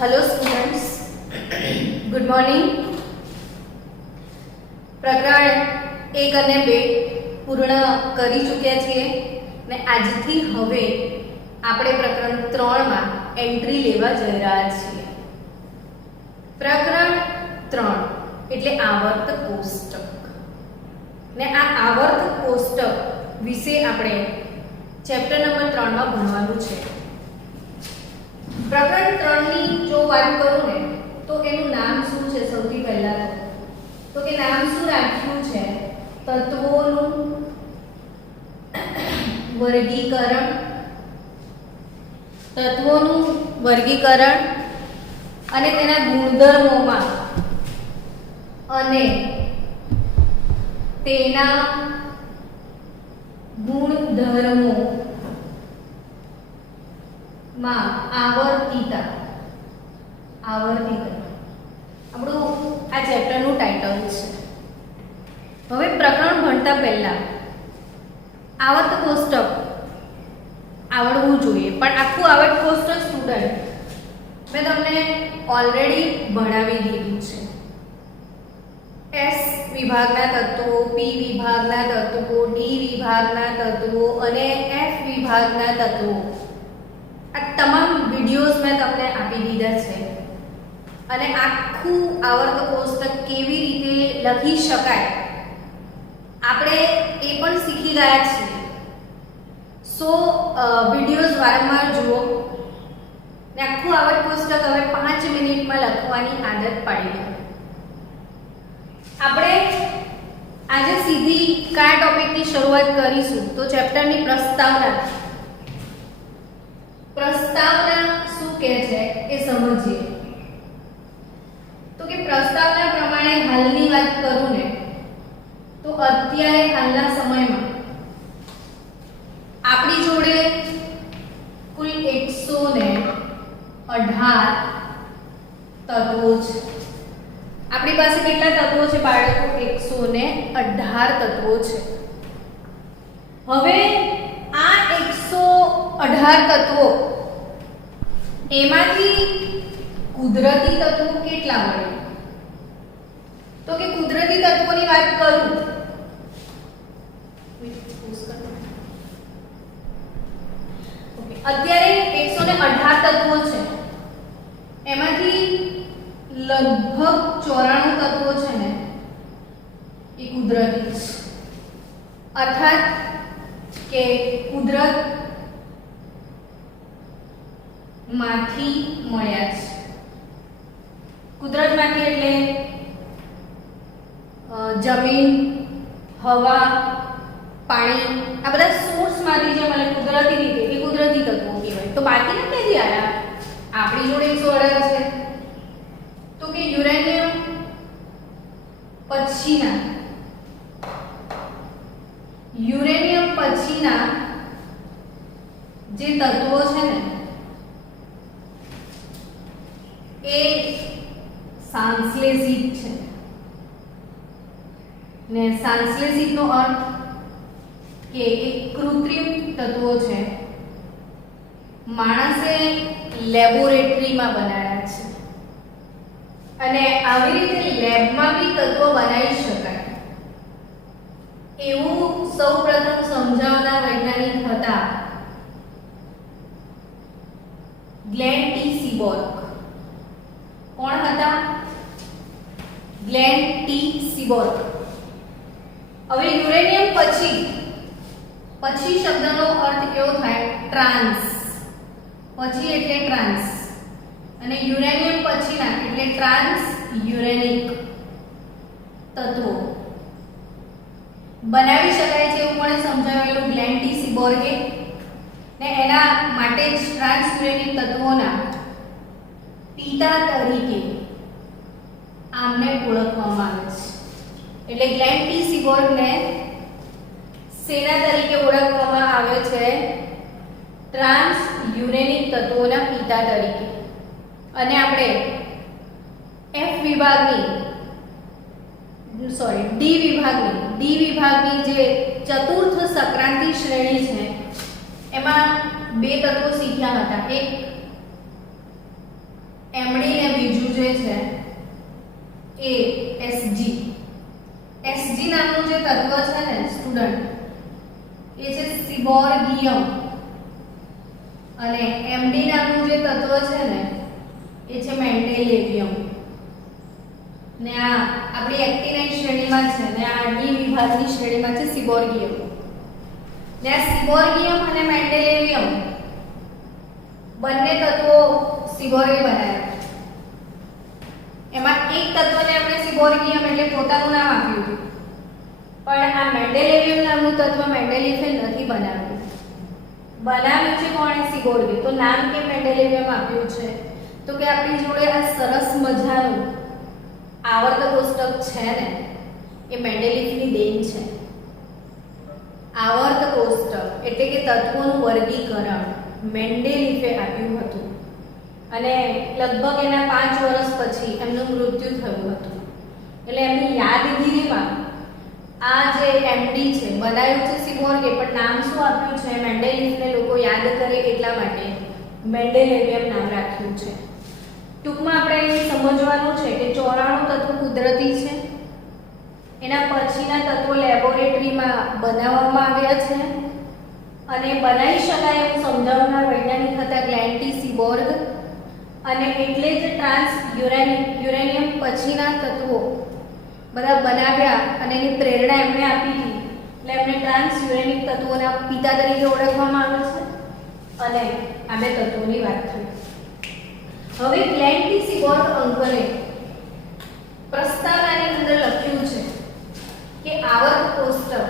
Hello students, good morning. પ્રકરણ 1 અને 2 પૂર્ણ કરી ચૂક્યા છીએ ને આજથી હવે આપણે પ્રકરણ 3 માં એન્ટ્રી લેવા જઈ રહ્યા છીએ। પ્રકરણ 3 એટલે આવર્ત કોષ્ટક ને આ આવર્ત કોષ્ટક વિશે આપણે ચેપ્ટર નંબર 3 માં ભણવાનું છે। પ્રકરણ 3 ની જો વાત કરું ને તો એનું નામ શું છે? સૌથી પહેલા તો કે નામ શું રાખ્યું છે? તત્વોનું વર્ગીકરણ, તત્વોનું વર્ગીકરણ અને તેના ગુણધર્મોમાં અને તેના ગુણધર્મો માં આવર્તિતા આપણું આ ચેપ્ટરનું ટાઇટલ છે। હવે પ્રકરણ ભણતા પહેલા આવર્ત કોષ્ટક આવડવું જોઈએ, પણ આખું આવર્ત કોષ્ટક સ્ટુડન્ટ મેં તમને ઓલરેડી ભણાવી દીધું છે। એસ વિભાગના તત્વો, પી વિભાગના તત્વો, ડી વિભાગના તત્વો અને એફ વિભાગના તત્વો, આ તમામ વિડિયોઝ મેં તમને આપી દીધા છે અને આખું આવર્ત કોષ્ટક કેવી રીતે લખી શકાય આપણે એ પણ શીખી ગયા છીએ। સો વિડિયોઝ વારંવાર જુઓ ને આખું આવર્ત કોષ્ટક હવે 5 મિનિટમાં લખવાની આદત પાડી દો। આપણે આજે સીધી કયા ટોપિકની શરૂઆત કરીશું તો ચેપ્ટરની પ્રસ્તાવના। પ્રસ્તાવના શું કહે છે એ સમજીએ। તો કે પ્રસ્તાવના પ્રમાણે હાલની વાત કરું ને તો અત્યારે હાલના સમયમાં આપણી જોડે કુલ 118 તત્વો છે। આપણી પાસે કેટલા તત્વો છે બાળકો? 118 તત્વો છે। હવે આ 118 તત્વો એમાંથી કુદરતી તત્વો કેટલા મળે? તો કે કુદરતી તત્વોની વાત કરું અત્યારે 118 તત્વો છે, એમાંથી લગભગ 94 તત્વો છે ને એ કુદરતી છે, અર્થાત કે કુદરત માંથી મળ્યા છે। કુદરતમાંથી એટલે જમીન, હવા, પાણી, આ બધા સોર્સમાંથી જે મળે કુદરતી રીતે એ કુદરતી તત્વો કહેવાય। તો બાકીના ક્યાંથી આવ્યા? આપણી જોડે 118 છે તો કે યુરેનિયમ પછીના જે તત્વો છે ને એ સાંશ્લેષિત છે ને સાંશ્લેષિતનો અર્થ કે એક કૃત્રિમ તત્વો છે, માણસે લેબોરેટરીમાં બનાવ્યા છે અને આવી રીતે લેબમાં બી તત્વો બનાવી શકાય એવું સૌપ્રથમ સમજાવનાર વૈજ્ઞાનિક હતા ગ્લેન ટી સીબોર્ગ। કોણ હતા? Glenn T Seaborg. હવે યુરેનિયમ પછી શબ્દનો અર્થ કેવો થાય? ટ્રાન્સ, પછી એટલે ટ્રાન્સ અને યુરેનિયમ પછીના એટલે ટ્રાન્સ યુરેનિક તત્વો બનાવી શકાય છે એવું પણ સમજાવેલું ગ્લેન ટી સીબોર્ગે ને એના માટે જ ટ્રાન્સ યુરેનિક તત્વોના પિતા તરીકે આમને ઓળખવામાં આવે છે। એટલે ગ્લેન ટી સીબોર્ગને સેના તરીકે ઓળખવામાં આવે છે? ટ્રાન્સ યુરેનિક તત્વોના પિતા તરીકે। અને આપણે ડી વિભાગની જે ચતુર્થ સંક્રાંતિ શ્રેણી છે એમાં બે તત્વો શીખ્યા હતા। એક એમણે છે એ એસજી નામનું જે તત્વ છે ને સ્ટુડન્ટ એ છે સિબોર્ગિયમ અને એમડી નામનું જે તત્વ છે ને એ છે મેન્ડેલેવિયમ ને આ આપણી એક્ટિનાઇન શ્રેણીમાં છે ને આ ડી વિભાગની શ્રેણીમાં છે સિબોર્ગિયમ ને આ સિબોર્ગિયમ અને મેન્ડેલેવિયમ બંને તત્વો સિબોર્ગે બનાવ્યા એમાં એક તત્વને આપણે સિબોર્ગિયમ એટલે પોતાનું નામ આપ્યું પણ આ મેન્ડેલેવિયમ નામનું તત્વ મેન્ડેલિફે નથી બનાવ્યું છે કોણે સિબોર્ગે તો નામ કે મેન્ડેલેવિયમ આપ્યું છે તો કે આપણી જોડે આ સરસ મજાનું આવર્ત કોષ્ટક છે ને એ મેન્ડેલિફની દેન છે આવર્ત કોષ્ટક એટલે કે તત્વોનું વર્ગીકરણ મેન્ડેલિફે આપ્યું હતું અને લગભગ એના 5 વર્ષ પછી એમનું મૃત્યુ થયું હતું એટલે એમની યાદગીરીમાં આ જે એમડી છે બનાવ્યું છે સિબોર્ગે પણ નામ શું આપ્યું છે મેન્ડેલિફને લોકો યાદ કરે એટલા માટે મેન્ડેલેવિયમ નામ રાખ્યું છે ટૂંકમાં આપણે એ સમજવાનું છે કે 94 તત્વો કુદરતી છે એના પછીના તત્વો લેબોરેટરીમાં બનાવવામાં આવ્યા છે અને બનાવી શકાય એવું સમજાવનાર વૈજ્ઞાનિક હતા ગ્લેન ટી સિબોર્ગ અને એટલે જ ટ્રાન્સ યુરેનિયમ પછીના તત્વો બધા બનાવ્યા અને એની પ્રેરણા એમને આપી હતી એટલે એમને ટ્રાન્સ યુરેનિક તત્વોના પિતા તરીકે ઓળખવામાં આવે છે અને આ બે તત્વોની વાત થઈ હવે ગ્લેન ટી સિબોર્ગ અંકલે પ્રસ્તાવનાની અંદર લખ્યું છે કે આવર્ત કોષ્ટક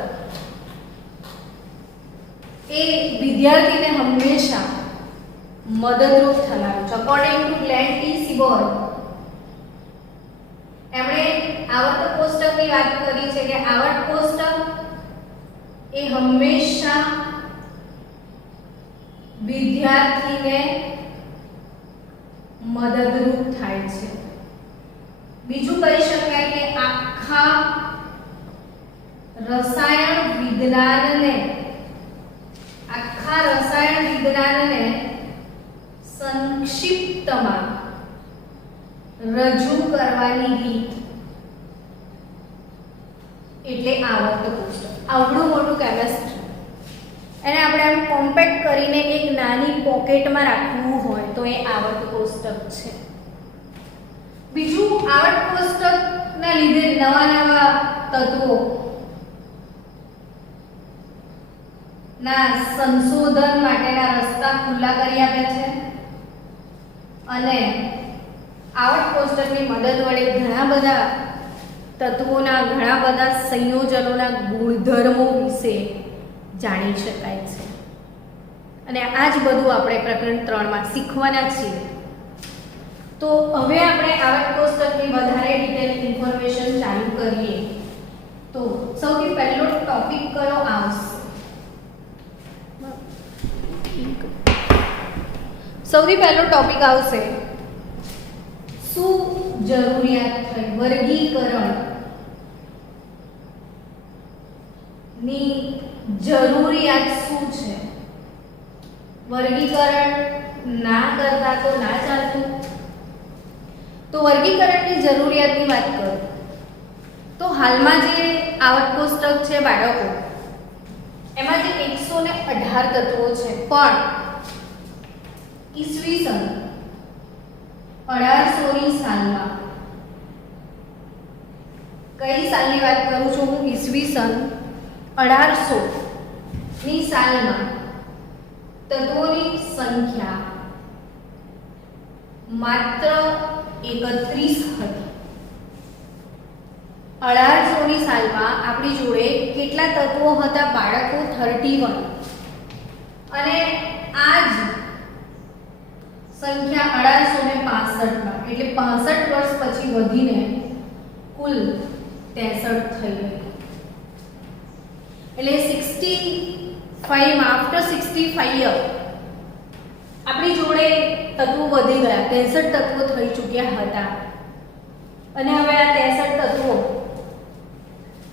એ વિદ્યાર્થીને હંમેશા મદદરૂપ થનારું છે અકોર્ડિંગ ટુ ગ્લેન ટી સિબોર્ગ એમણે આવર્ત કોષ્ટકની વાત કરી છે કે આવર્ત કોષ્ટક એ હંમેશા વિદ્યાર્થીને મદદરૂપ થાય છે બીજું કહી શકાય કે આખા રસાયણ વિજ્ઞાનને સંક્ષિપ્તમાં રજૂ કરવાની રીત એટલે આવર્ત કોષ્ટક આવડું મોટું કેમિસ્ટ્રી એને આપણે આમ કોમ્પેક્ટ કરીને એક નાની પોકેટમાં રાખવું હોય તો એ આવર્ત કોષ્ટક છે બીજું આવર્ત કોષ્ટકના લીધે નવા તત્વો ના સંશોધન માટેના રસ્તા ખુલ્લા કરી આપ્યા છે અને આવર્ત કોષ્ટકની મદદ વડે ઘણા બધા તત્વોના ઘણા બધા સંયોજનોના ગુણધર્મો વિશે જાણી શકાય છે અને આ જ બધું આપણે પ્રકરણ 3 માં શીખવાના છીએ તો હવે આપણે આવર્ત કોષ્ટકની વધારે ડિટેલ ઇન્ફોર્મેશન ચાલુ કરીએ તો સૌથી પહેલો ટોપિક કયો આવશે સૌથી પહેલો ટોપિક આવશે શું જરૂરિયાત થઈ વર્ગીકરણ ની જરૂરિયાત શું છે વર્ગીકરણ ના કરતા તો ના ચાલતું તો વર્ગીકરણની જરૂરિયાતની વાત કરું તો હાલમાં જે આવર્ત કોષ્ટક છે બાળકો એમાં જે 118 તત્વો છે પણ ઈસવીસન 1800ની સાલમાં કઈ સાલની વાત કરું છું હું ઈસવીસન 1800ની સાલમાં તત્વોની સંખ્યા માત્ર 31 હતી 1800ની સાલમાં આપણી જોડે કેટલા તત્વો હતા બાળકો 31 અને આજ સંખ્યા 1865 એટલે 65 વર્ષ પછી વધીને કુલ 63 થઈ ગઈ એટલે 65 માં આફ્ટર 65 યર આપણી જોડે તત્વો વધી ગયા 63 તત્વો થઈ ચૂક્યા હતા અને હવે આ 63 તત્વો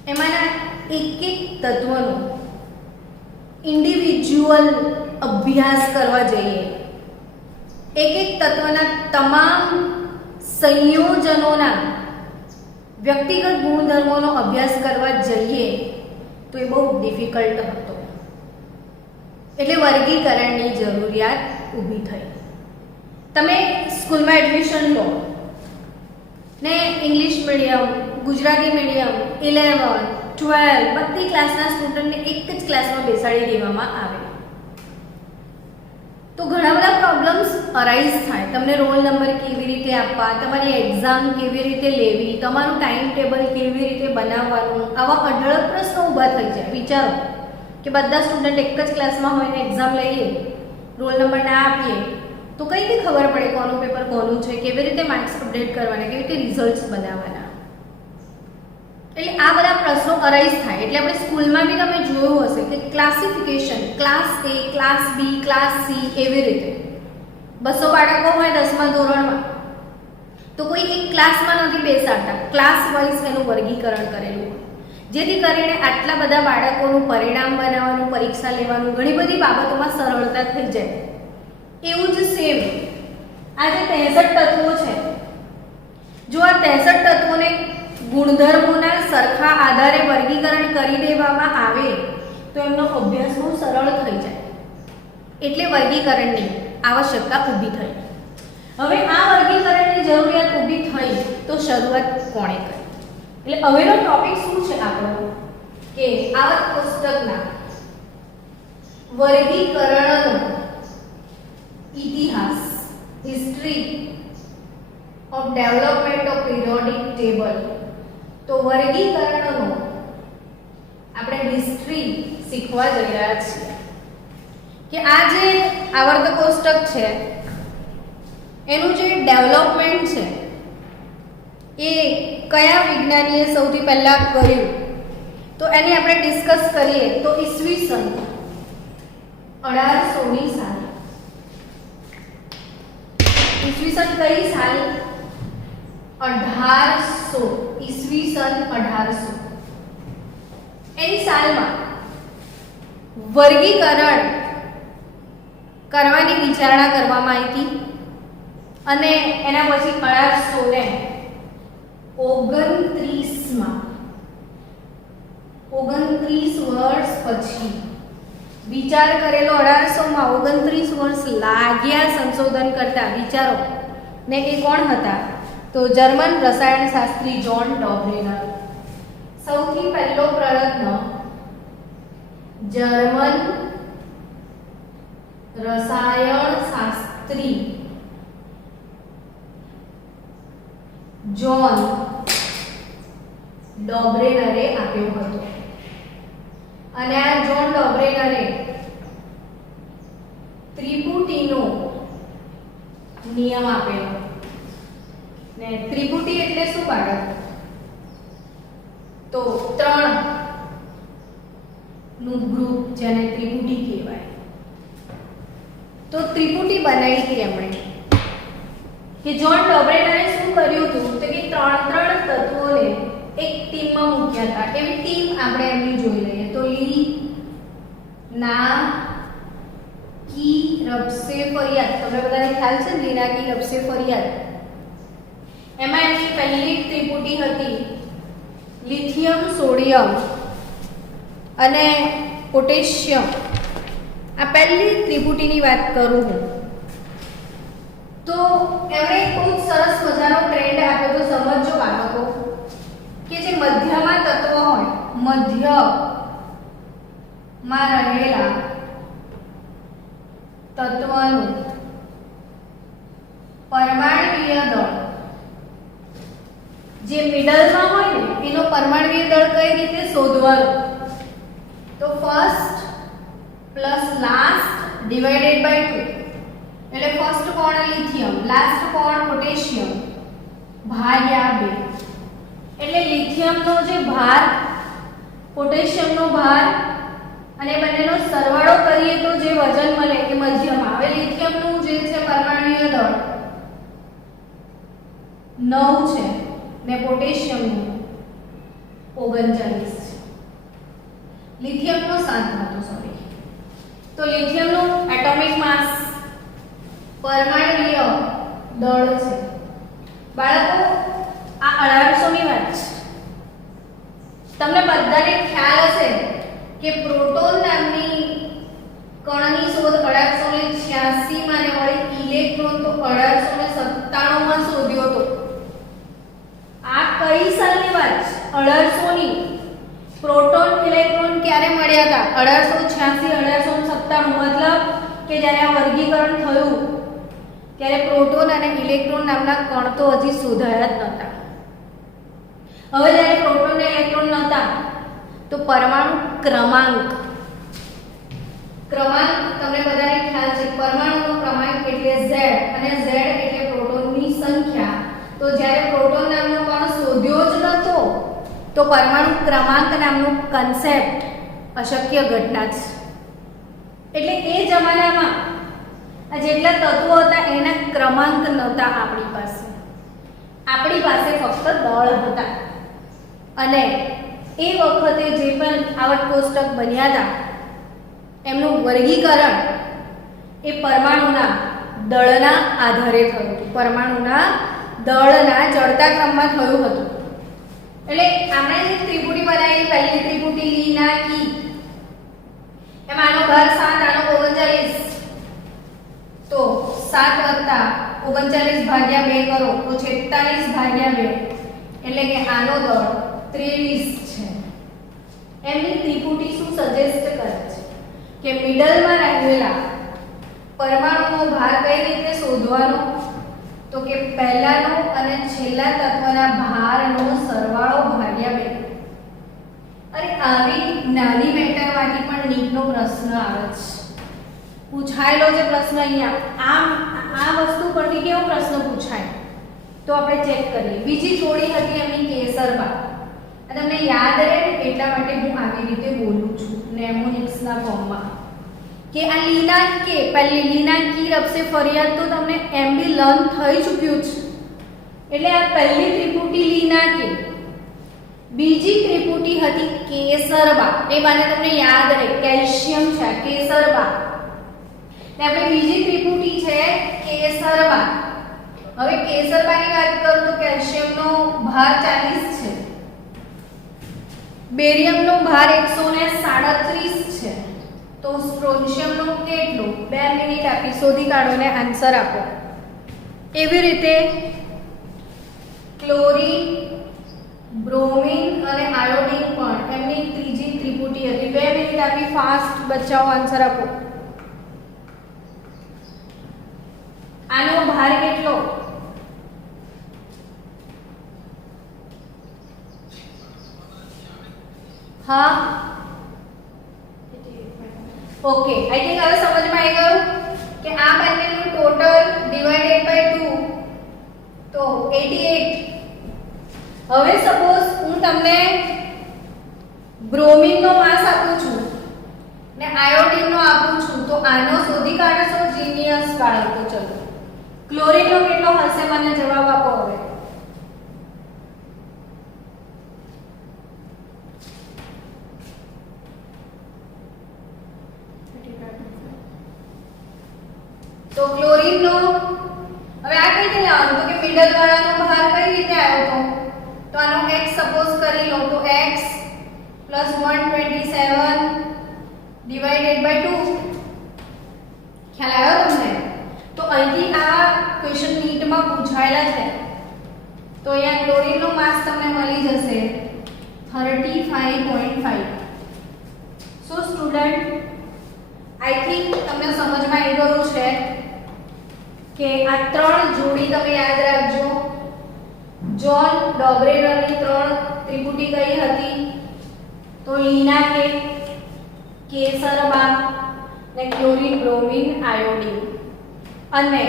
એમાંના એક તત્વનો ઇન્ડિવિડ્યુઅલ અભ્યાસ કરવા જઈએ એક તત્વના તમામ સંયોજનોના વ્યક્તિગત ગુણધર્મોનો અભ્યાસ કરવા જઈએ તો એ બહુ ડિફિકલ્ટ હતો, એટલે વર્ગીકરણની જરૂરિયાત ઊભી થઈ. તમે સ્કૂલમાં એડમિશન લો ને ઇંગ્લિશ મીડિયમ, ગુજરાતી મીડિયમ, 11, 12 બધી ક્લાસના સ્ટુડન્ટને એક જ ક્લાસમાં બેસાડી દેવામાં આવે તો ઘણા બધા પ્રોબ્લેમ્સ અરાઇઝ થાય. તમને રોલ નંબર કેવી રીતે આપવા, તમારી એક્ઝામ કેવી રીતે લેવી, તમારું ટાઈમ ટેબલ કેવી રીતે બનાવવાનું, આવા અઢળક પ્રશ્નો ઊભા થઈ જાય. વિચારો કે બધા સ્ટુડન્ટ એક જ ક્લાસમાં હોય ને એક્ઝામ લઈએ, રોલ નંબર ના આપીએ તો કઈ રીતે ખબર પડે કોનું પેપર કોનું છે, કેવી રીતે માર્ક્સ અપડેટ કરવાના, કેવી રીતે રિઝલ્ટ્સ બનાવવાના. એટલે આ બધા પ્રશ્નો અરાઇઝ થાય. એટલે આપણે સ્કૂલમાં બી તમે જોયું હશે કે classification, class A, class B, class C એવી રીતે 200 બાળકો હોય 10મા ધોરણમાં તો કોઈ એક ક્લાસમાં નથી બેસાડતા, ક્લાસ વાઇઝ એનું વર્ગીકરણ કરેલું હોય, જેથી કરીને આટલા બધા બાળકોનું પરિણામ બનાવવાનું, પરીક્ષા લેવાનું, ઘણી બધી બાબતોમાં સરળતા થઈ જાય. એવું જ સેમ આ જે 63 તત્વો છે, જો આ 63 તત્વોને ગુણધર્મોના સરખા આધારે વર્ગીકરણ કરી દેવામાં આવે તો એમનો અભ્યાસ બહુ સરળ થઈ જાય. એટલે વર્ગીકરણની આવશ્યકતા ઊભી થઈ. હવે આ વર્ગીકરણની જરૂરિયાત ઊભી થઈ તો શરૂઆત કોણે કરી? એટલે હવેનો ટોપિક શું છે આપણો કે આવર્ત કોષ્ટકના વર્ગીકરણનો ઇતિહાસ, history of development of periodic table. તો વર્ગીકરણનો આપણે હિસ્ટ્રી શીખવા જઈ રહ્યા છીએ કે આ જે આવર્ત કોષ્ટક છે એનું જે ડેવલપમેન્ટ છે એ કયા વિજ્ઞાનીએ સૌથી પહેલા કર્યું તો એની આપણે ડિસ્કસ કરીએ તો ઈસવીસન 1800ની સાલ. ઈસવીસન કઈ સાલ? 1800. ઈસવીસન 1800 એની સાલમાં વર્ગીકરણ કરવાની વિચારણા કરવામાં આવી હતી અને એના પછી 1829માં 29 વર્ષ પછી વિચાર કરેલો. 1800માં 29 વર્ષ લાગ્યા સંશોધન કરતા. વિચારો ને એ કોણ હતા? તો જર્મન રસાયણશાસ્ત્રી જ્હોન ડોબ્રેનર. સૌથી પહેલો પ્રયત્ન જર્મન રસાયણશાસ્ત્રી જ્હોન ડોબ્રેનરે આપ્યો હતો. અને આ જ્હોન ડોબ્રેનરે ત્રિપુટીનો નિયમ આપેલો. ને ત્રિપુટી એટલે શું બાળક? તો 3 નું ગ્રુપ જેને ત્રિપુટી કહેવાય. તો ત્રિપુટી બનાવી હતી એમણે કે જ્હોન ડોબ્રેનરે શું કર્યું હતું તો કે 3 તત્વોને એક ટીમમાં મૂક્યા હતા. એવી ટીમ આપણે એમની જોઈ લઈએ તો લી, ના, કી, રબસે, ફરિયાદ. તમને બધાને ખ્યાલ છે લીના કી, રબસે, ફરિયાદ. એમાં એમની પહેલી ત્રિપુટી હતી લિથિયમ, સોડિયમ અને પોટેશિયમ. આ પહેલી ત્રિપુટીની વાત કરું હું તો એમણે બહુ સરસ મજાનો ટ્રેન્ડ આપ્યો તો સમજો બાળકો કે જે મધ્યમાં તત્વ હોય, મધ્યમાં રહેલા તત્વનું પરમાણ્વીય દળ, જે મિડલમાં હોય ને એનો પરમાણ્વીય દળ કઈ રીતે શોધવાનો? તો first plus last divided by 2. એટલે ફર્સ્ટ કોણ? લિથિયમ. લાસ્ટ કોણ? પોટેશિયમ. ભાગ્યા 2. એટલે લિથિયમનો જે ભાર, પોટેશિયમનો ભાર અને બંનેનો સરવાળો કરીએ તો જે વજન મળે એ મધ્યમાં આવે. લિથિયમનું જે છે પરમાણ્વીય દળ 9 છે ને પોટેશિયમનું 39 છે. લિથિયમનો 7 હતો, સોરી. તો લિથિયમનું એટોમિક માસ, પરમાણ્વીય દળ છે બાળકો આ 1800 ની વાત છે. તમને બધાને ખ્યાલ હશે કે પ્રોટોન નામની કણની શોધ 1886 માં ને વળી ઇલેક્ટ્રોન તો 1897 માં શોધ્યો હતો. આ કઈ સાલની વાત છે? 1800 ની. પ્રોટોન ઇલેક્ટ્રોન ક્યારે મળ્યા હતા? 1886 1897. મતલબ કે જ્યારે આ વર્ગીકરણ થયું ત્યારે પ્રોટોન અને ઇલેક્ટ્રોન નામના કણ તો હજી શોધાયા જ નહોતા. હવે જ્યારે પ્રોટોન અને ઇલેક્ટ્રોન નહોતા તો પરમાણુ ક્રમાંક તમને બધાને ખ્યાલ છે. પરમાણુનો ક્રમાંક એટલે Z અને Z એટલે પ્રોટોનની સંખ્યા. તો જ્યારે પ્રોટોન નામનો કણ શોધ્યો જ નહોતો તો પરમાણુ ક્રમાંક નામનો કન્સેપ્ટ અશક્ય ઘટના છે. એટલે એ જમાનામાં આ જેટલા તત્વો હતા એના ક્રમાંક નહોતા આપણી પાસે. આપણી પાસે ફક્ત દળ હતા અને એ વખતે જે પણ આવર્ત કોષ્ટક બન્યા હતા એમનું વર્ગીકરણ એ પરમાણુના દળના આધારે થયું હતું. પરમાણુના દળના ચડતા ક્રમમાં થયું હતું. એટલે આપણે જે ત્રિપુટી બનાવી, પહેલી ત્રિપુટી લીના કી, એમાં આનો ભાર 7 આનો 39, તો 7 વત્તા 39 ભાગ્યા 2 કરો તો 46 ભાગ્યા 2 એટલે કે આનો દળ 23 છે. એમની ત્રિપુટી શું સજેસ્ટ કરે છે કે મિડલમાં રહેલા પરમાણુનો ભાર કઈ રીતે શોધવાનો? તો કે પહેલાનો અને છેલ્લા તત્વના ભારનો સરવાળો ભાગ્યા 2. અરે આવી નાની મેટરમાંથી પણ નીટનો પ્રશ્ન આવે છે. પૂછાયેલો જે પ્રશ્ન અહીંયા આ વસ્તુ પરથી કેવો પ્રશ્ન પૂછાય તો આપણે ચેક કરીએ. બીજી જોડી હતી એમની કેસરબા. તમને યાદ રહે એટલા માટે હું આવી રીતે બોલું છું નેમોનિક્સના ફોર્મમાં કે આ લીના કે પહેલી લીના કી રબસે ફરિયાદ તો તમને એમ બી લર્ન થઈ ચૂક્યું છે. એટલે આ પહેલી ત્રિપુટી લીના કે, બીજી ત્રિપુટી હતી કેસરબા. એ બાને તમને યાદ રહે કેલ્શિયમ છે કેસરબા. ને આપણે બીજી ત્રિપુટી છે કેસરબા. હવે કેસરબાની વાત કરું તો કેલ્શિયમનો ભાર 40 છે, બેરિયમનો ભાર 137 છે. તો સ્ટ્રોન્શિયમનો કેટલો? 2 મિનિટ આપી શોધી કાઢો ને આન્સર આપો. એવી રીતે ક્લોરીન, બ્રોમિન અને આયોડિન પણ એમની ત્રીજી ત્રિપુટી હતી. 2 મિનિટ આપી ફાસ્ટ બચાવો આન્સર આપો. આનો ભાર કેટલો? હા ઓકે, આઈ થિંક હવે સમજમાં આવી ગયું કે આ બંનેનું ટોટલ ડિવાઇડેડ બાય 2 તો 88. હવે સપોઝ હું તમને બ્રોમિનનો માસ આપું છું ને આયોડિનનો આપું છું તો આનો શોધી કાઢશો? જીનિયસ બાળકો. ચલો ક્લોરીનનો કેટલો હશે મને જવાબ આપો હવે. તો ક્લોરીનનો હવે આ કઈ રીતે લાવવાનું? તો કે મિડલ વાળાનો ભાર કઈ રીતે આવ્યો તો આનો x સપોઝ કરી લો તો x + 127 ડિવાઇડેડ બાય 2. ખ્યાલ આવ્યો તમને? તો અહીંથી આ ક્વેશ્ચન નીટમાં પૂછાયેલા છે. તો અહીંયા ક્લોરીનનો માસ તમને મળી જશે 35.5. સો સ્ટુડન્ટ આઈ થિંક તમને સમજમાં આવી ગયું છે કે આ 3 જોડી તમે યાદ રાખજો. જ્હોન ડોબ્રેનરની 3 ત્રિપુટી કઈ હતી? તો લીના કે, કેસરબા ને ક્લોરીન, બ્રોમિન, આયોડિન. અને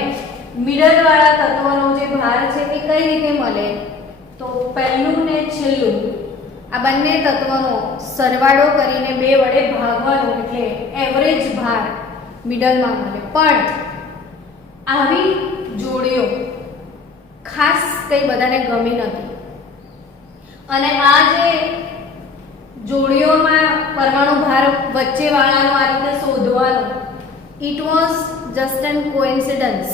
મિડલ વાળા તત્વનો જે ભાર છે એ કઈ રીતે મળે? તો પહેલું ને છેલ્લું આ બંને તત્વોનો સરવાળો કરીને 2 વડે ભાગવાનો એટલે એવરેજ ભાર મિડલમાં મળે. પણ આવી જોડીઓ ખાસ કઈ બધાને ગમી નથી. અને આ જે જોડીઓમાં પરમાણુ ભાર વચ્ચે વાળાનો આ રીતે શોધવાનો, it was just an coincidence.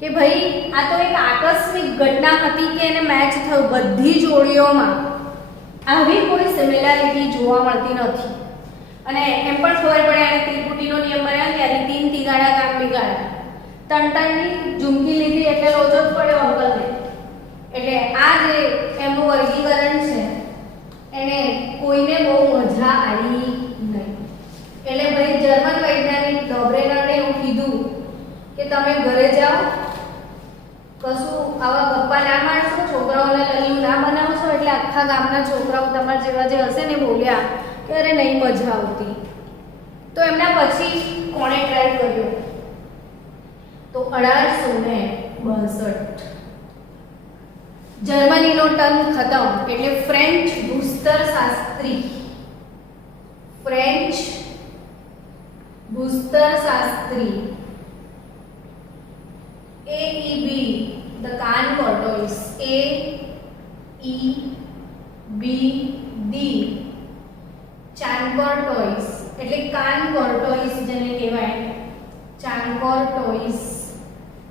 કે ભાઈ આ તો એક આકસ્મિક ઘટના હતી કે એને મેચ થયું, બધી જોડીઓમાં આવી કોઈ સિમિલારિટી જોવા મળતી નથી. અને એમ પણ ખબર પડે અને ત્રિપુટીનો નિયમ બનાવ્યો ત્યારે 3 તીગાડા કામ બિગાડા, ટનટનની ઝુમકી લીધી એટલે લોચો જ પડ્યો અંકલને. એટલે આ જે એમનું વર્ગીકરણ છે એને કોઈને બહુ મજા આવી નહીં. એટલે ભાઈ જર્મન વૈજ્ઞાનિક ડોબ્રેનરે એવું કીધું કે તમે ઘરે જાઓ, કશું આવા ગપ્પા ના મારશો, છોકરાઓને લલ્લુ ના બનાવશો. એટલે આખા ગામના છોકરાઓ તમારા જેવા જે હશે ને બોલ્યા કે અરે નહીં મજા આવતી. તો એમના પછી કોણે ટ્રાય કર્યો? તો 1862 જર્મનીનો ટર્મ ખતમ એટલે ફ્રેન્ચ ભૂસ્તરશાસ્ત્રી AEB the Kahn tortoise, AEBD Chancourtois એટલે કાન ટોઈસ જેને કહેવાય ચાન્કોર ટોઈસ.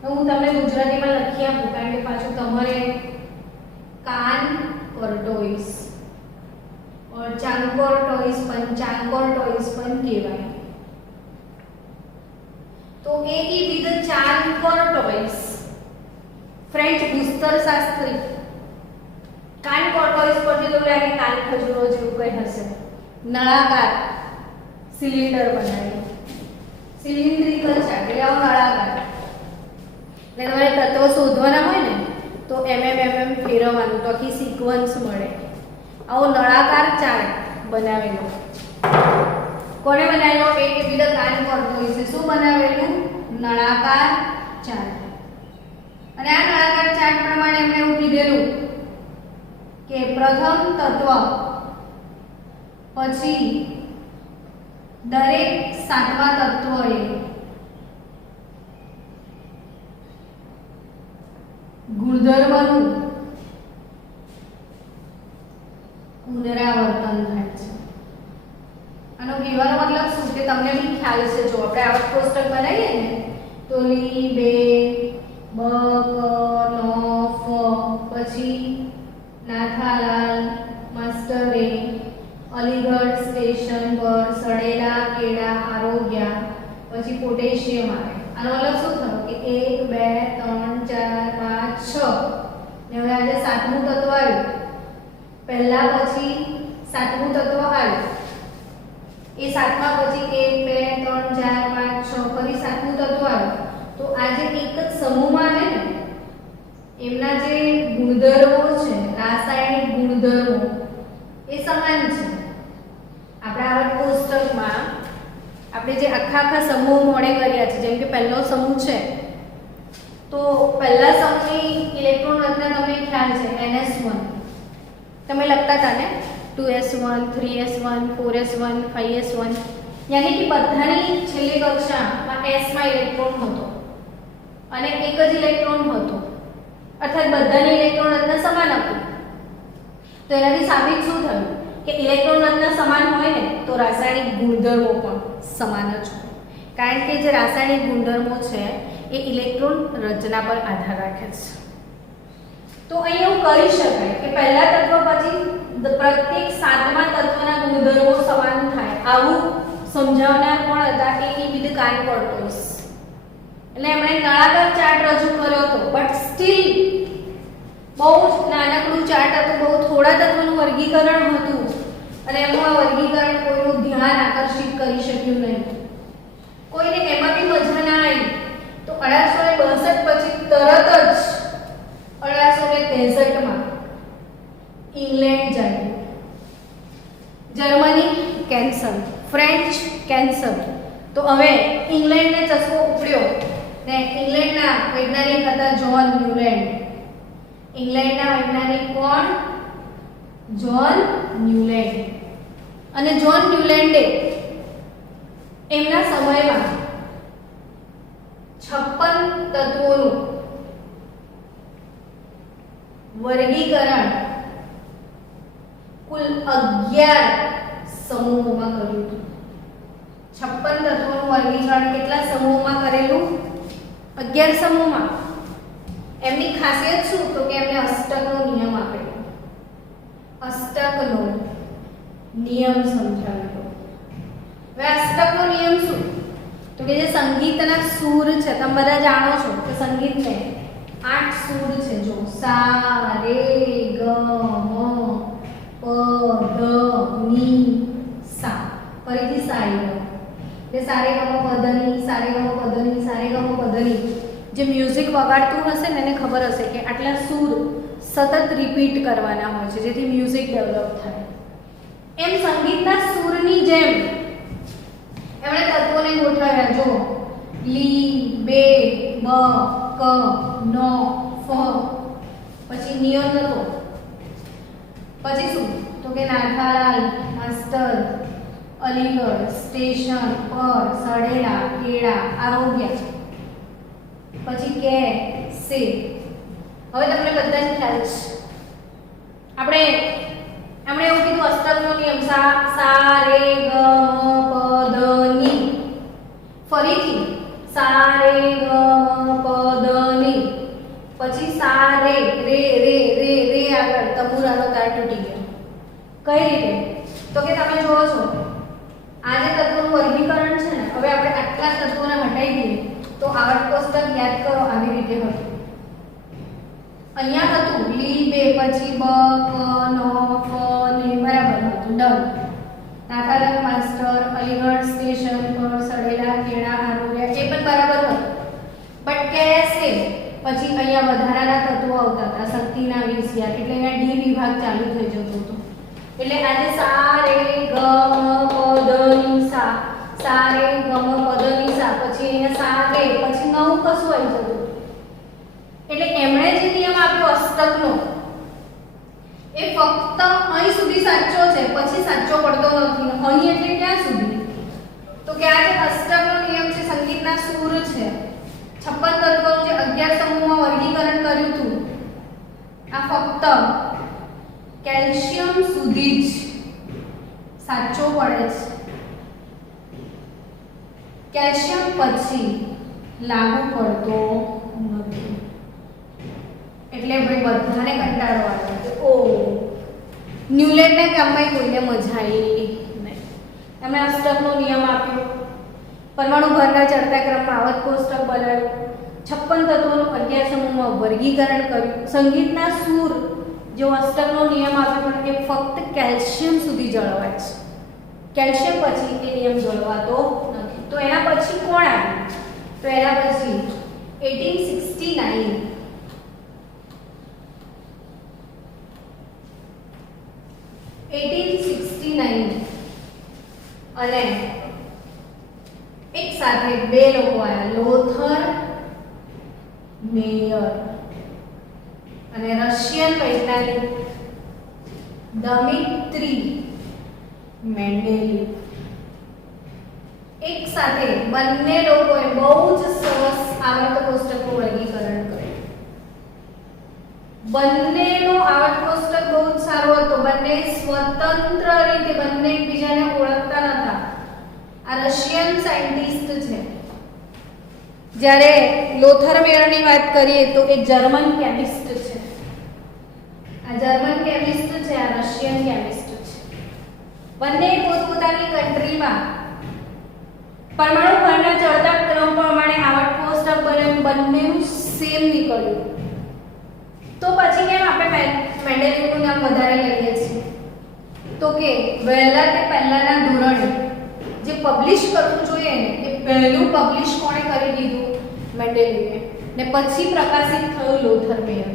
હું તમને ગુજરાતીમાં લખી આપું કારણ કે પાછું તમારે કાન ટોઈસ और ચાન્કોર ટોઈસ પણ કહેવાય. તો AEB the ચાન્કોર ટોઈસ ફ્રેન્ચ ભૂસ્તરશાસ્ત્રી કાન ટોઈસ પરથી તો લાગે કાન ખજૂરો જેવું કંઈ હશે. નળાકાર સિલિન્ડર બનાવ્યું, સિલિન્ડ્રિકલ ચાર્ટ એટલે આવો નળાકાર. એટલે તમારે તત્વો શોધવાના હોય ને તો mm ફેરવવાનું તો આખી સિક્વન્સ મળે. આવો નળાકાર ચાર્ટ બનાવેલો. કોણે બનાવેલો? એ વિવિધ કાન કરતો છે. શું બનાવેલું? નળાકાર ચાર્ટ. અને આ નળાકાર ચાર્ટ પ્રમાણે એમણે એવું કીધેલું કે પ્રથમ તત્વ પછી દરેક સાતમા તત્વએ ગુણધર્મનું પુનરાવર્તન થાય છે. આનો કહેવાનો મતલબ શું કે તમને બી ખ્યાલ છે. જો આપણે આવર્ત કોષ્ટક બનાવીએ ને તો લી બે બ ક નો ફ પછી નાથાલાલ માસ્ટરે અલીગઢ સ્ટેશન પર સડેલા કેળા આરોગ્યા પછી પોટેશિયમ આવે. આનો મતલબ શું થયો કે 1 2 3 4 5 6 ને હવે આજે સાતમું તત્વ આવ્યું. પહેલા પછી સાતમું તત્વ આવ્યું, એ સાતમા પછી 1 2 3 4 5 6 ફરી સાતમું તત્વ આવ્યું. તો આજે એક જ સમૂહમાં આવે ને એમના જે ગુણધર્મો છે, રાસાયણિક ગુણધર્મો એ સમાન છે. આપણા આવર્ત કોષ્ટકમાં આપણે જે આખા સમૂહ મોડે કર્યા છે, જેમ કે પહેલો સમૂહ છે તો પહેલા સમૂહની ઇલેક્ટ્રોન રચના તમને ખ્યાલ છે NS1 તમે લખતા હતા ને 2s1 3s1 4s1 5s1 યાની કે બધાની છેલ્લી કક્ષામાં s માં ઇલેક્ટ્રોન હતો અને એક જ ઇલેક્ટ્રોન હતો, અર્થાત બધાની ઇલેક્ટ્રોન રચના સમાન હતી. તો એનાથી સાબિત શું થયું કે ઇલેક્ટ્રોન રચના સમાન હોય ને તો રાસાયણિક ગુણધર્મો પણ સમાન જ હોય. કારણ કે જે રાસાયણિક ગુણધર્મો છે એ ઇલેક્ટ્રોન રચના પર આધાર રાખે છે. તો અહીં એવું કરી શકાય કે પહેલા તત્વ પછી પ્રત્યેક સાતમા તત્વના ગુણધર્મો સમાન થાય. આવું સમજાવનાર કોણ હતા? AEB the Kahn tortoise. એટલે એમણે નળાકાર ચાર્ટ રજૂ કર્યો હતો, બટ સ્ટીલ બહુ જ નાનકડું ચાર્ટ હતું, બહુ થોડા તત્વોનું વર્ગીકરણ હતું અને એમનું આ વર્ગીકરણ કોઈનું ધ્યાન આકર્ષિત કરી શક્યું નહીં. કોઈને એમાંથી મજા ના આવી તો 1862 પછી તરત જ 1863માં ઇંગ્લેન્ડ જાય. Germany cancel, French cancel. તો હવે ઇંગ્લેન્ડને ચસ્કો ઉપડ્યો ને ઇંગ્લેન્ડના વૈજ્ઞાનિક હતા જ્હોન ન્યુલેન્ડ. ઇંગ્લેન્ડના વૈજ્ઞાનિક કોણ? જ્હોન ન્યુલેન્ડ. અને જ્હોન ન્યુલેન્ડે એમના સમયમાં 56 તત્વોનું વર્ગીકરણ કુલ 11 સમૂહોમાં કર્યું હતું. 56 તત્વોનું વર્ગીકરણ કેટલા સમૂહોમાં કરેલું? 11 સમૂહમાં. એમની ખાસિયત શું? તો કે એમને અષ્ટકનો નિયમ આપેલો. અષ્ટકનો નિયમ સમજાવેલો. હવે અષ્ટકનો નિયમ શું? તો કે જે સંગીતના સૂર છે, તમે બધા જાણો છો કે સંગીતને 8 સૂર છે. જો સા રે ગ મ પ ધ ની સા. ફરીથી સા રે ગ. એ સારે ગ મ પ ધ ની, સારે ગ મ પ ધ ની, સારે ગ મ પ ધ ની. જે મ્યુઝિક વગાડતું હશે ને એને ખબર હશે કે આટલા સૂર સતત રિપીટ કરવાના હોય છે જેથી મ્યુઝિક ડેવલપ થાય. એમ સંગીતના સૂરની જેમ એમણે તત્વોને ગોઠવ્યા. જો લી, બે, બ, ક, ન, ફ, પછી નિયમ નતો, પછી શું? તો કે નાથાલાલ માસ્ટર, અલીગઢ, સ્ટેશન પર, સડેલા, કેળા, આરોગ્ય, પછી કે સે. હવે તમને બધાને ખ્યાલ છે. આપણે એમણે એવું કીધું અષ્ટકનો નિયમ સા સા રે ગ મ પ ધ ની. ફરીથી સા રે ગ મ પ ધ ની, પછી સા રે રે રે રે રે આગળ તંબુરાનો તાર તૂટી ગયો. કઈ રીતે? તો કે તમે જોવો છો આ જે તત્વોનું વર્ગીકરણ છે ને, હવે આપણે આટલા તત્વોને હટાવી દઈએ તો આવર્ત કોષ્ટક યાદ કરો આવી રીતે હતું. અહીંયા હતું લી, બે, પછી બ, ક, ન, ફ, ને બરાબર હતું. Done. Nathalal master, Aligarh, station પર, સડેલા, કેળા, આરોગ્ય એ પણ બરાબર હતું. બટ કેસે પછી અહીંયા વધારાના તત્વો આવતા હતા. શક્તિના 20 યાદ, એટલે અહીંયા ડી વિભાગ ચાલુ થઈ જતો હતો. એટલે આજે સા રે ગ મ પ ધ ની સા, સા રે ગ મ પ ધ ની સા, પછી અહીંયા સા રે, પછી નવું કશું આવી જતું. એટલે એમણે જે નિયમ આપ્યો અષ્ટકનો એ ફક્ત અહીં સુધી સાચો છે, પછી સાચો પડતો નથી. અહીં એટલે ક્યાં સુધી? તો કે આ જે અષ્ટકનો નિયમ છે, સંગીતના સૂર છે, 56 તત્વોનું જે 11 સમૂહમાં વર્ગીકરણ કર્યું હતું, આ ફક્ત કેલ્શિયમ સુધી જ સાચો પડે છે. કેલ્શિયમ પછી લાગુ પડતો નથી. એટલે ભાઈ બધાને કંટાળો આવે કે ઓ ન્યુલેટના કામમાં કોઈને મજા આવી નહીં. એમણે અષ્ટકનો નિયમ આપ્યો, પરમાણુ ભારના ચડતા ક્રમમાં આવર્ત કોષ્ટક બનાવ્યું, 56 તત્વોનું 11 સમૂહમાં વર્ગીકરણ કર્યું. સંગીતના સૂર જો અષ્ટકનો નિયમ આપ્યો પણ એ ફક્ત કેલ્શિયમ સુધી જળવાય છે. કેલ્શિયમ પછી એ નિયમ જળવાતો નથી. તો એના પછી કોણ આવ્યું? તો એના પછી 1869 અને એક સાથે બે લોકો આવ્યા, લોથર મેયર અને રશિયન વૈજ્ઞાનિક દમિત્રી મેન્ડેલિવ. એક સાથે બંને લોકોએ બહુ જ સરસ આવર્ત કોષ્ટકનું વર્ગીકરણ કર્યું. બંનેનો આવર્ત કોષ્ટક બહુ જ સારો હતો. બંને સ્વતંત્ર રીતે બંને એકબીજાને ઓળખતા નહોતા. આ રશિયન સાયન્ટિસ્ટ છે, જ્યારે લોથર મેયરની વાત કરીએ તો એ જર્મન કેમિસ્ટ છે. આ જર્મન કેમિસ્ટ છે, આ રશિયન કેમિસ્ટ છે. બંને પોતપોતાની કન્ટ્રીમાં પરમાણુ ભારના ચડતા ક્રમ પ્રમાણે આવર્ત કોષ્ટક બનાવ્યું. બંનેનું સેમ નીકળ્યું. તો પછી કેમ આપણે મેન્ડેલિવનું નામ વધારે લઈએ છીએ? તો કે વહેલા તે પહેલાના ધોરણે જે પબ્લિશ કરવું જોઈએ ને એ પહેલું પબ્લિશ કોણે કરી દીધું? મેન્ડેલિવે. ને પછી પ્રકાશિત થયું લોથર મેયર.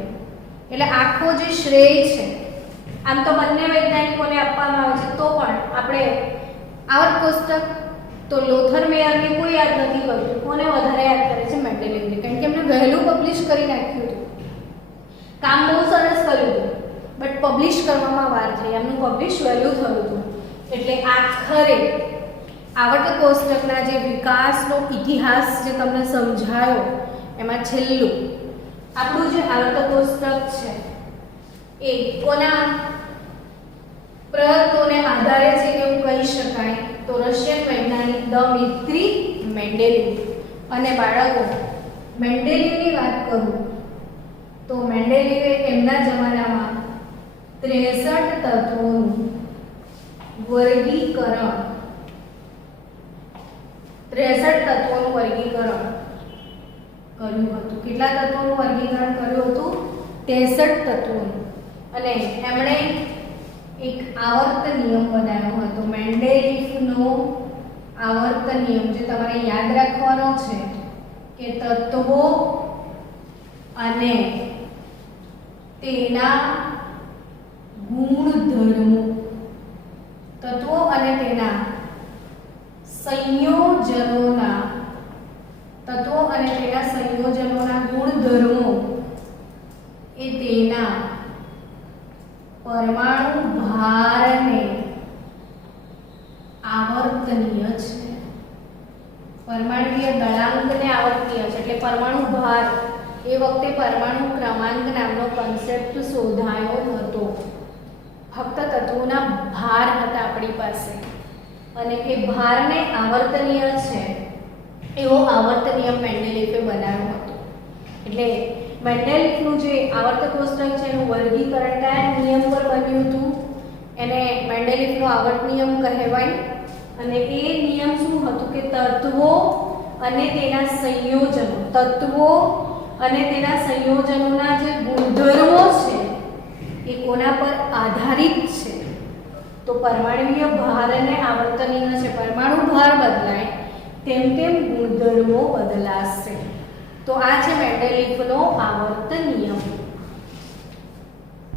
એટલે આખો જે શ્રેય છે આમ તો બંને વૈજ્ઞાનિકોને આપવામાં આવે છે, તો પણ આપણે આવર્ત કોષ્ટક તો લોથર મેયરને કોઈ યાદ નથી કરતું. કોને વધારે યાદ કરે છે? મેન્ડેલિવને. કારણ કે એમણે વહેલું પબ્લિશ કરી નાખ્યું હતું. કામ બહુ સરસ કર્યું હતું બટ પબ્લિશ કરવામાં વાર થઈ. એમનું પબ્લિશ વહેલું થયું હતું. એટલે આખરે આવર્ત કોષ્ટકના જે વિકાસનો ઇતિહાસ જે તમને સમજાયો એમાં છેલ્લું આપણું જે આવર્ત કોષ્ટક છે એ કોના પ્રયત્નોને આધારે છે એવું કહી શકાય? તો રશિયન વૈજ્ઞાનિક દમિત્રી મેન્ડેલિવ. અને બાળકો, મેન્ડેલિવની વાત કરું પહેલાના જમાનામાં 63 તત્વોનું વર્ગીકરણ 63 તત્વોનું વર્ગીકરણ કર્યું હતું. કેટલા તત્વોનું વર્ગીકરણ કર્યું હતું? 63 તત્વોનું. અને એમણે એક આવર્ત નિયમ બનાવ્યો હતો, મેન્ડેલિફનો આવર્ત નિયમ, જે તમારે યાદ રાખવાનો છે કે તત્વો અને તેના ગુણધર્મો, તત્વો અને તેના સંયોજનોના ગુણધર્મો એ તેના પરમાણુ ભારને આવર્તનીય છે. પરમાણુય દળાંકને આવર્તનીય છે એટલે પરમાણુ ભાર. એ વખતે પરમાણુ ક્રમાંક નામનો કોન્સેપ્ટ શોધાયો હતો. ફક્ત તત્વોના ભાર હતા આપણી પાસે, અને એ ભારને આવર્તનીય છે એવો આવર્ત નિયમ મેન્ડેલિફે બનાવ્યો હતો. એટલે મેન્ડેલિફનું જે આવર્ત કોષ્ટક છે એનું વર્ગીકરણ કયા નિયમ પર બન્યું હતું? એને મેન્ડેલિફનો આવર્ત નિયમ કહેવાય. અને એ નિયમ શું હતું કે તત્વો અને તેના સંયોજનોના જે ગુણધર્મો છે એ કોના પર આધારિત છે? તો પરમાણુય ભારને આવર્તનીય છે. પરમાણુ ભાર બદલાય તેમ તેમ ગુણધર્મો બદલાશે. તો આ છે મેન્ડેલિફનો આવર્ત નિયમ.